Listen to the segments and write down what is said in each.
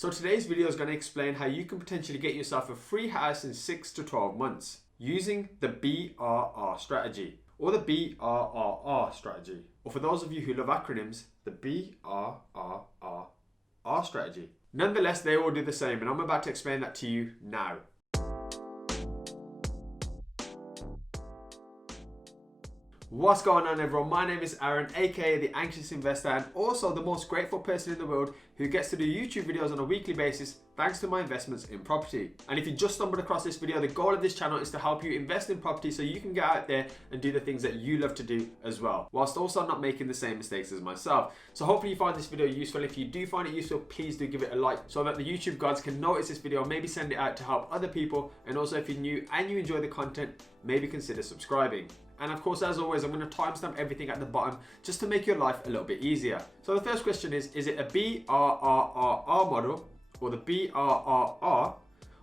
So today's video is going to explain how you can potentially get yourself a free house in 6 to 12 months using the BRRRR strategy or the BRRRR strategy. Or for those of you who love acronyms, the BRRRR strategy. Nonetheless, they all do the same, and I'm about to explain that to you now. What's going on, everyone? My name is Aaron, aka the Anxious Investor, and also the most grateful person in the world who gets to do YouTube videos on a weekly basis thanks to my investments in property. And if you just stumbled across this video, the goal of this channel is to help you invest in property so you can get out there and do the things that you love to do as well, whilst also not making the same mistakes as myself. So hopefully you find this video useful. If you do find it useful, please do give it a like so that the YouTube gods can notice this video, maybe send it out to help other people. And also, if you're new and you enjoy the content, maybe consider subscribing. And of course, as always, I'm going to timestamp everything at the bottom just to make your life a little bit easier. So the first question is it a BRRRR model or the BRRR,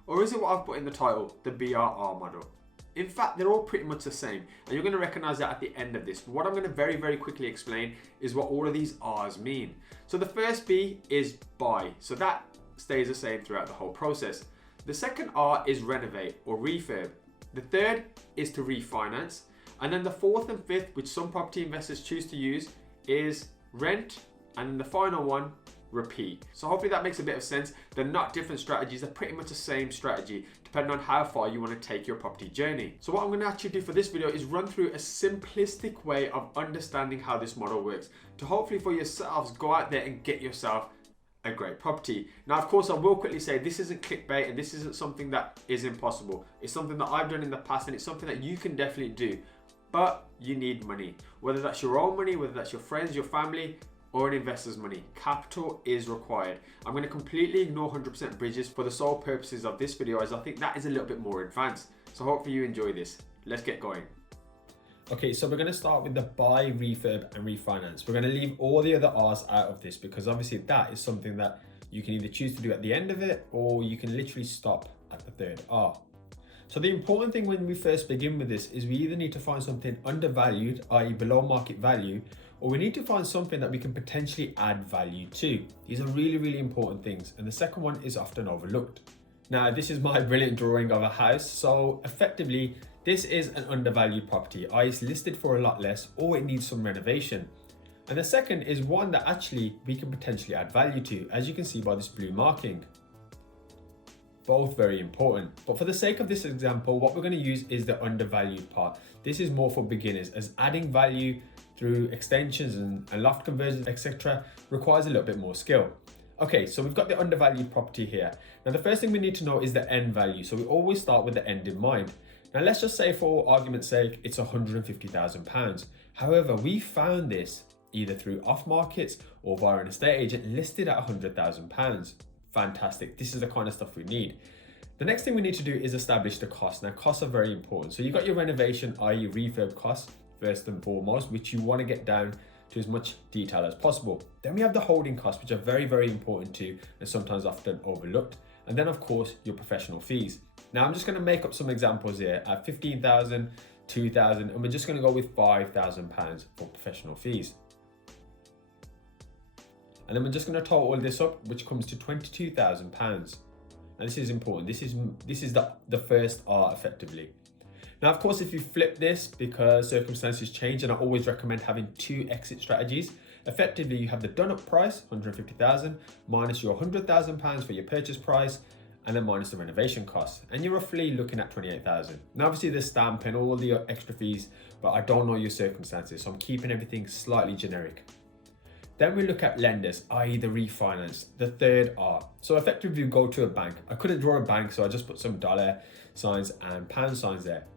or is it what I've put in the title, the BRRR model? In fact, they're all pretty much the same, and you're going to recognize that at the end of this. But what I'm going to very, very quickly explain is what all of these R's mean. So the first B is buy, so that stays the same throughout the whole process. The second R is renovate or refurb. The third is to refinance. And then the fourth and fifth, which some property investors choose to use, is rent. And then the final one, repeat. So hopefully that makes a bit of sense. They're not different strategies, they're pretty much the same strategy, depending on how far you want to take your property journey. So what I'm going to actually do for this video is run through a simplistic way of understanding how this model works, to hopefully for yourselves go out there and get yourself a great property. Now, of course, I will quickly say this isn't clickbait and this isn't something that is impossible. It's something that I've done in the past and it's something that you can definitely do. But you need money, whether that's your own money, whether that's your friends, your family, or an investor's money. Capital is required. I'm going to completely ignore 100% bridges for the sole purposes of this video, as I think that is a little bit more advanced. So hopefully you enjoy this. Let's get going. Okay, so we're going to start with the buy, refurb, and refinance. We're going to leave all the other R's out of this because obviously that is something that you can either choose to do at the end of it, or you can literally stop at the third R. So the important thing when we first begin with this is we either need to find something undervalued, i.e. below market value, or we need to find something that we can potentially add value to. These are really, really important things. And the second one is often overlooked. Now, this is my brilliant drawing of a house. So effectively, this is an undervalued property, i.e. it's listed for a lot less, or it needs some renovation. And the second is one that actually we can potentially add value to, as you can see by this blue marking. Both very important. But for the sake of this example, what we're going to use is the undervalued part. This is more for beginners, as adding value through extensions and loft conversions, etc. requires a little bit more skill. Okay, so we've got the undervalued property here. Now the first thing we need to know is the end value. So we always start with the end in mind. Now let's just say, for argument's sake, it's £150,000. However, we found this either through off markets or via an estate agent listed at £100,000. Fantastic. This is the kind of stuff we need. The next thing we need to do is establish the cost. Now, costs are very important. So you've got your renovation, i.e. refurb costs, first and foremost, which you want to get down to as much detail as possible. Then we have the holding costs, which are very, very important too, and sometimes often overlooked. And then, of course, your professional fees. Now, I'm just going to make up some examples here at 15,000, 2,000, and we're just going to go with £5,000 for professional fees. And then we're just going to total this up, which comes to £22,000. And this is important. This is the first R effectively. Now, of course, if you flip this, because circumstances change, and I always recommend having two exit strategies. Effectively, you have the done up price, 150,000, minus your £100,000 for your purchase price, and then minus the renovation costs. And you're roughly looking at 28,000. Now, obviously there's stamp and all the extra fees, but I don't know your circumstances, so I'm keeping everything slightly generic. Then we look at lenders, i.e. the refinance, the third R. So effectively we go to a bank. I couldn't draw a bank, so I just put some dollar signs and pound signs there.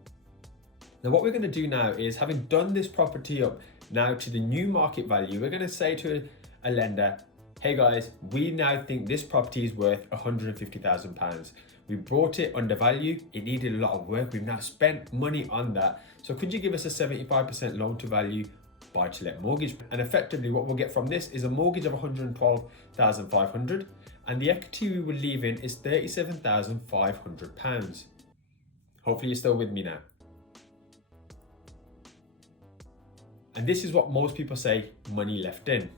Now what we're going to do now is, having done this property up now to the new market value, we're going to say to a lender, hey guys, we now think this property is worth £150,000. We brought it undervalued, it needed a lot of work, we've now spent money on that. So could you give us a 75% loan to value buy-to-let mortgage? And effectively what we'll get from this is a mortgage of £112,500, and the equity we will leave in is £37,500. Hopefully you're still with me now. And this is what most people say, money left in.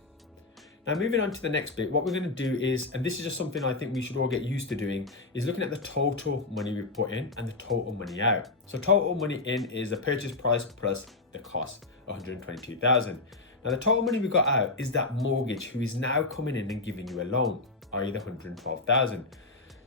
Now moving on to the next bit, what we're going to do is, and this is just something I think we should all get used to doing, is looking at the total money we put in and the total money out. So total money in is the purchase price plus the cost, 122,000. Now the total money we got out is that mortgage who is now coming in and giving you a loan, i.e. the 112,000.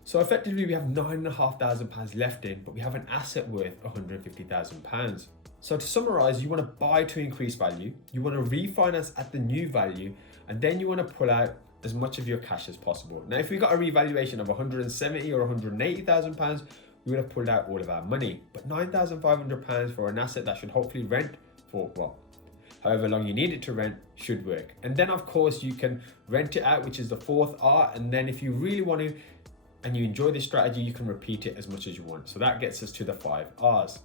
So effectively we have £9,500 left in, but we have an asset worth £150,000. So to summarize, you want to buy to increase value, you want to refinance at the new value, and then you want to pull out as much of your cash as possible. Now, if we got a revaluation of 170 or 180,000 pounds, we would have pulled out all of our money. But 9,500 pounds for an asset that should hopefully rent for, well, however long you need it to rent should work. And then of course you can rent it out, which is the fourth R. And then if you really want to, and you enjoy this strategy, you can repeat it as much as you want. So that gets us to the 5 R's.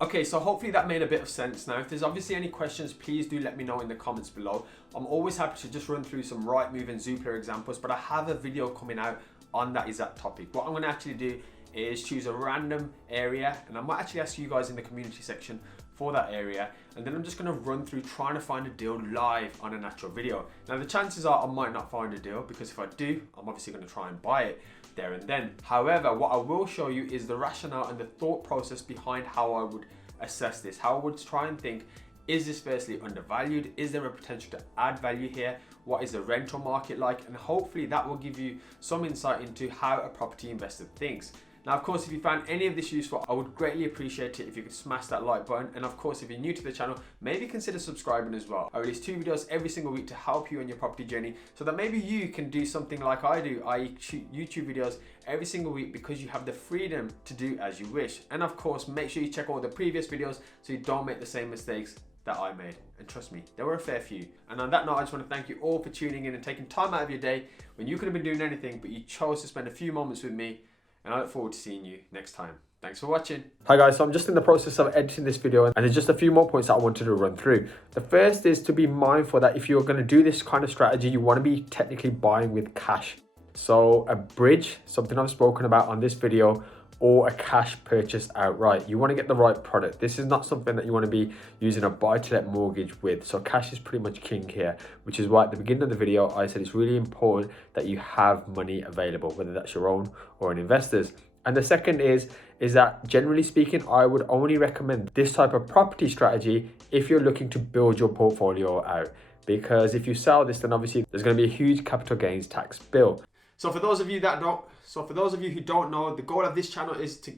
Okay, so hopefully that made a bit of sense. Now, if there's obviously any questions, please do let me know in the comments below. I'm always happy to just run through some Rightmove and Zoopla examples, but I have a video coming out on that exact topic. What I'm gonna actually do is choose a random area, and I might actually ask you guys in the community section for that area, and then I'm just gonna run through trying to find a deal live on an actual video. Now, the chances are I might not find a deal, because if I do, I'm obviously gonna try and buy it there and then. However, what I will show you is the rationale and the thought process behind how I would assess this, how I would try and think, is this firstly undervalued? Is there a potential to add value here? What is the rental market like? And hopefully that will give you some insight into how a property investor thinks. Now, of course, if you found any of this useful, I would greatly appreciate it if you could smash that like button. And of course, if you're new to the channel, maybe consider subscribing as well. I release 2 videos every single week to help you on your property journey, so that maybe you can do something like I do. I shoot YouTube videos every single week because you have the freedom to do as you wish. And of course, make sure you check all the previous videos so you don't make the same mistakes that I made. And trust me, there were a fair few. And on that note, I just want to thank you all for tuning in and taking time out of your day when you could have been doing anything, but you chose to spend a few moments with me. And I look forward to seeing you next time. Thanks for watching. Hi guys, so I'm just in the process of editing this video, and there's just a few more points that I wanted to run through. The first is to be mindful that if you're going to do this kind of strategy, you want to be technically buying with cash. So a bridge, something I've spoken about on this video, or a cash purchase outright. You want to get the right product. This is not something that you want to be using a buy-to-let mortgage with. So cash is pretty much king here, which is why at the beginning of the video, I said it's really important that you have money available, whether that's your own or an investor's. And the second is that generally speaking, I would only recommend this type of property strategy if you're looking to build your portfolio out. Because if you sell this, then obviously there's going to be a huge capital gains tax bill. So for those of you who don't know, the goal of this channel is to,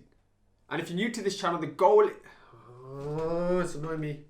and if you're new to this channel, the goal, it's annoying me.